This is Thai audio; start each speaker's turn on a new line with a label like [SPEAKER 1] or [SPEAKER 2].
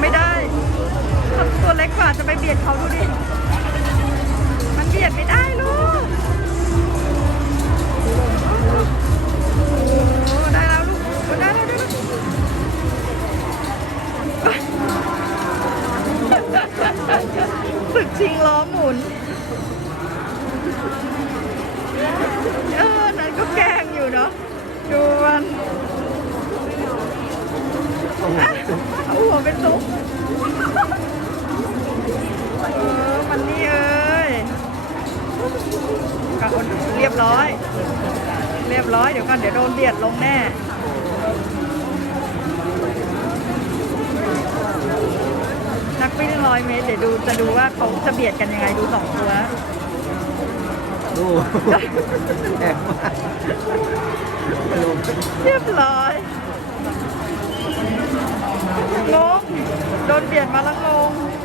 [SPEAKER 1] ไม่ได้ทำตัวเล็กกว่าจะไปเบียดเขาดูดิ มันเบียดไม่ได้ลูกโอ้ได้แล้วลูกโอ้ได้แล้วได้แล้วศึกชิงล้อหมุนเออ นั่นก็แกงอยู่เนาะ ดูมันอะ เอาหัวเป็นซุกเออมันนี่เอ้ยกับคนเรียบร้อย เรียบร้อยเดี๋ยวก่อนเดี๋ยวโดนเบียดลงแน่นักวิ่งร้อยเมตรเดี๋ยวดูจะดูว่าเขาจะเบียดกันยังไงดูสองตัว
[SPEAKER 2] ดู
[SPEAKER 1] แ
[SPEAKER 2] ข็งมากลง
[SPEAKER 1] เรียบร้อย ลี่ยนมาลังลง